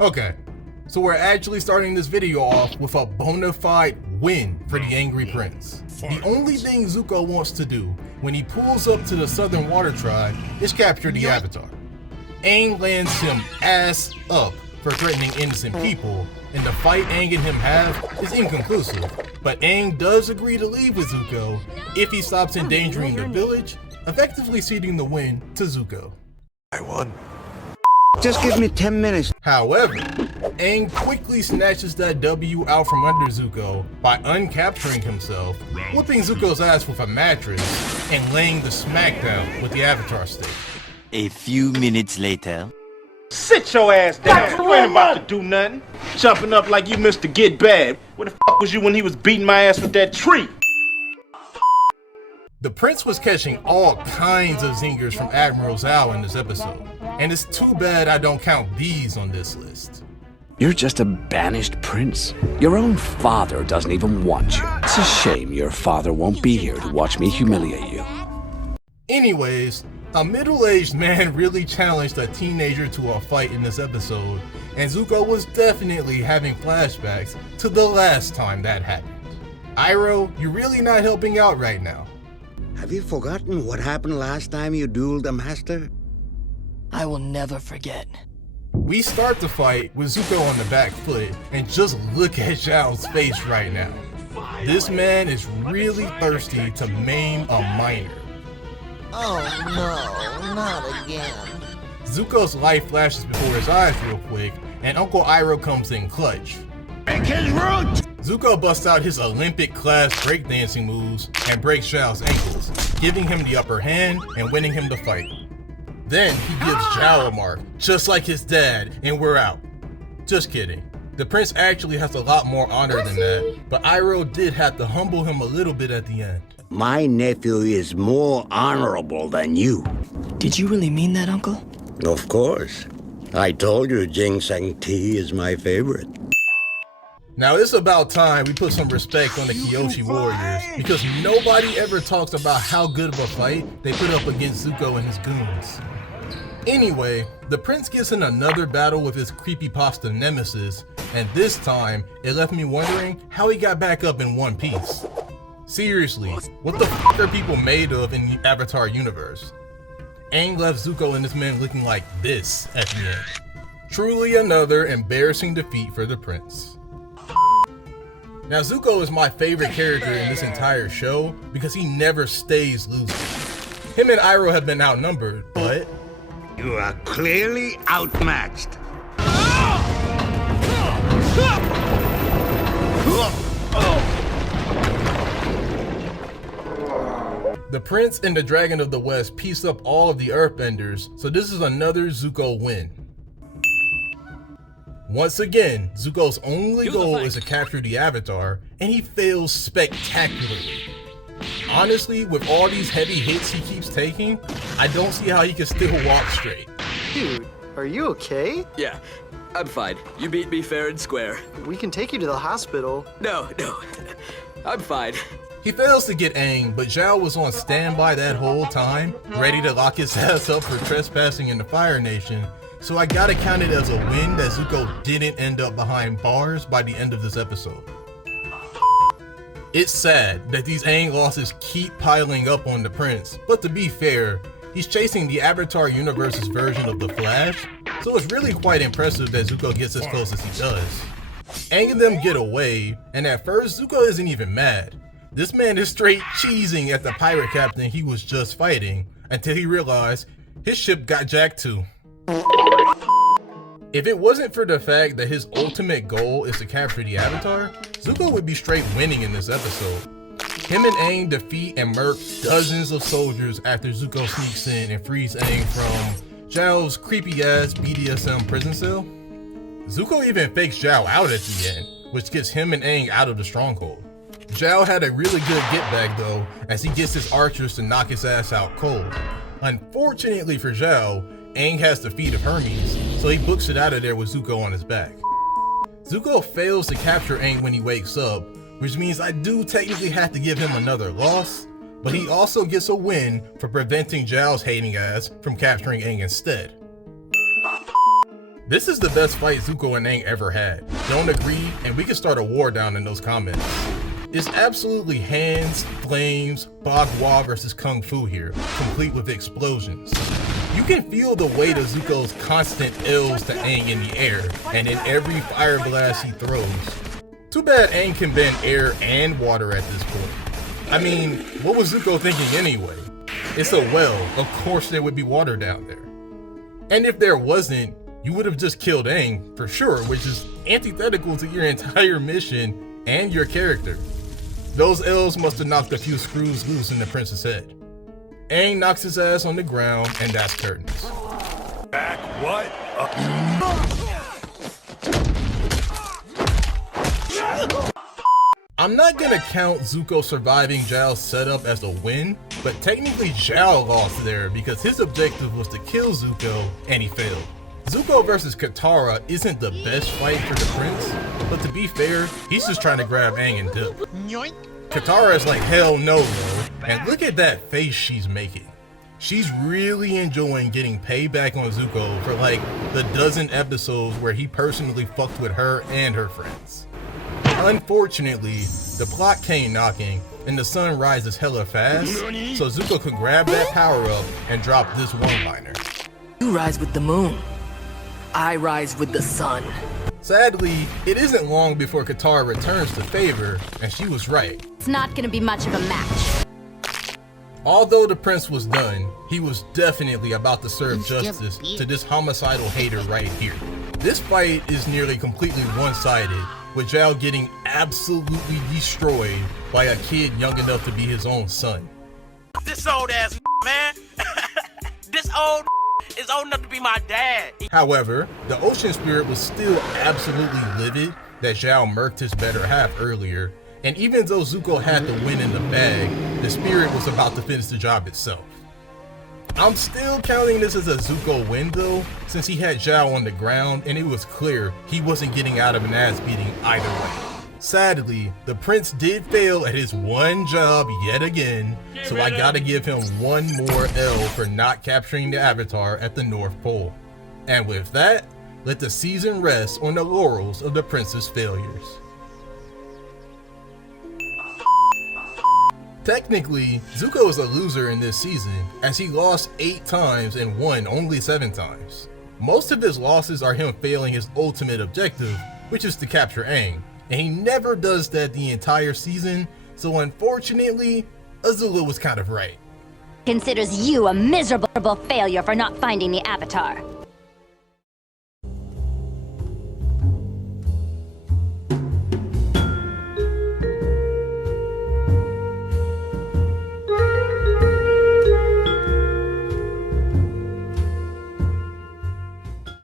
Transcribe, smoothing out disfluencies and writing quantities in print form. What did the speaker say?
Okay, so we're actually starting this video off with a bona fide win for the Angry Prince. The only thing Zuko wants to do when he pulls up to the Southern Water Tribe is capture the Avatar. Aang lands him ass up for threatening innocent people, and the fight Aang and him have is inconclusive, but Aang does agree to leave with Zuko if he stops endangering the village, effectively ceding the win to Zuko. I won. Just give me 10 minutes. However, Aang quickly snatches that W out from under Zuko by uncapturing himself, whooping Zuko's ass with a mattress, and laying the smackdown with the Avatar stick. A few minutes later. Sit your ass down. You ain't about to do nothing. Jumping up like you Mr. Get Bad. Where the fuck was you when he was beating my ass with that tree? The prince was catching all kinds of zingers from Admiral Zhao in this episode, and it's too bad I don't count these on this list. You're just a banished prince. Your own father doesn't even want you. It's a shame your father won't be here to watch me humiliate you. Anyways, a middle-aged man really challenged a teenager to a fight in this episode, and Zuko was definitely having flashbacks to the last time that happened. Iroh, you're really not helping out right now. Have you forgotten what happened last time you dueled the master? I will never forget. We start the fight with Zuko on the back foot, and just look at Zhao's face right now. This man is really thirsty to maim a minor. Oh no, not again. Zuko's life flashes before his eyes real quick, and Uncle Iroh comes in clutch. Break his root! Zuko busts out his Olympic-class breakdancing moves and breaks Zhao's ankles, giving him the upper hand and winning him the fight. Then he gives Zhao a mark, just like his dad, and we're out. Just kidding. The prince actually has a lot more honor than that, but Iroh did have to humble him a little bit at the end. My nephew is more honorable than you. Did you really mean that, Uncle? Of course. I told you ginseng tea is my favorite. Now it's about time we put some respect on the Kyoshi warriors, because nobody ever talks about how good of a fight they put up against Zuko and his goons. Anyway, the prince gets in another battle with his creepypasta nemesis, and this time it left me wondering how he got back up in one piece. Seriously, what the f are people made of in the Avatar universe? Aang left Zuko and his men looking like this at the end. Truly another embarrassing defeat for the prince. Now Zuko is my favorite character in this entire show because he never stays losing. Him and Iroh have been outnumbered, but You are clearly outmatched. the Prince and the Dragon of the West pieced up all of the Earthbenders, so this is another Zuko win. Once again, Zuko's only goal is to capture the Avatar, and he fails spectacularly. Honestly, with all these heavy hits he keeps taking, I don't see how he can still walk straight. Dude, are you okay? Yeah, I'm fine. You beat me fair and square. We can take you to the hospital. No, I'm fine. He fails to get Aang, but Zhao was on standby that whole time, ready to lock his ass up for trespassing in the Fire Nation, so I gotta count it as a win that Zuko didn't end up behind bars by the end of this episode. It's sad that these Aang losses keep piling up on the Prince, but to be fair, he's chasing the Avatar universe's version of the Flash, so it's really quite impressive that Zuko gets as close as he does. Aang and them get away, and at first Zuko isn't even mad. This man is straight cheesing at the pirate captain he was just fighting, until he realized his ship got jacked too. If it wasn't for the fact that his ultimate goal is to capture the Avatar, Zuko would be straight winning in this episode. Him and Aang defeat and murk dozens of soldiers after Zuko sneaks in and frees Aang from Zhao's creepy ass BDSM prison cell. Zuko even fakes Zhao out at the end, which gets him and Aang out of the stronghold. Zhao had a really good get back though, as he gets his archers to knock his ass out cold. Unfortunately for Zhao, Aang has the feet of Hermes, so he books it out of there with Zuko on his back. Zuko fails to capture Aang when he wakes up, which means I do technically have to give him another loss, but he also gets a win for preventing Zhao's hating ass from capturing Aang instead. This is the best fight Zuko and Aang ever had. Don't agree? And we can start a war down in those comments. It's absolutely hands, flames, Bagua versus Kung Fu here, complete with explosions. You can feel the weight of Zuko's constant L's to Aang in the air, and in every fire blast he throws. Too bad Aang can bend air and water at this point. I mean, what was Zuko thinking anyway? It's a well, of course there would be water down there. And if there wasn't, you would have just killed Aang, for sure, which is antithetical to your entire mission and your character. Those L's must have knocked a few screws loose in the prince's head. Aang knocks his ass on the ground, and that's curtains. Back what? I'm not gonna count Zuko surviving Zhao's setup as a win, but technically Zhao lost there because his objective was to kill Zuko, and he failed. Zuko versus Katara isn't the best fight for the prince, but to be fair, he's just trying to grab Aang and dip. Katara is like, hell no, bro, and look at that face she's making. She's really enjoying getting payback on Zuko for like the dozen episodes where he personally fucked with her and her friends. Unfortunately, the plot came knocking and the sun rises hella fast, so Zuko could grab that power up and drop this one-liner. You rise with the moon. I rise with the sun. Sadly, it isn't long before Katara returns to favor, and she was right. It's not gonna be much of a match. Although the prince was done, he was definitely about to serve justice to this homicidal hater right here. This fight is nearly completely one-sided, with Zhao getting absolutely destroyed by a kid young enough to be his own son. This old ass man, this old is old enough to be my dad. However, the ocean spirit was still absolutely livid that Zhao murked his better half earlier, and even though Zuko had the win in the bag, the spirit was about to finish the job itself. I'm still counting this as a Zuko win though, since he had Zhao on the ground and it was clear he wasn't getting out of an ass beating either way. Sadly, the prince did fail at his one job yet again, so I gotta give him one more L for not capturing the Avatar at the North Pole. And with that, let the season rest on the laurels of the prince's failures. Technically, Zuko is a loser in this season, as he lost 8 times and won only 7 times. Most of his losses are him failing his ultimate objective, which is to capture Aang, and he never does that the entire season, so unfortunately, Azula was kind of right. Considers you a miserable failure for not finding the Avatar.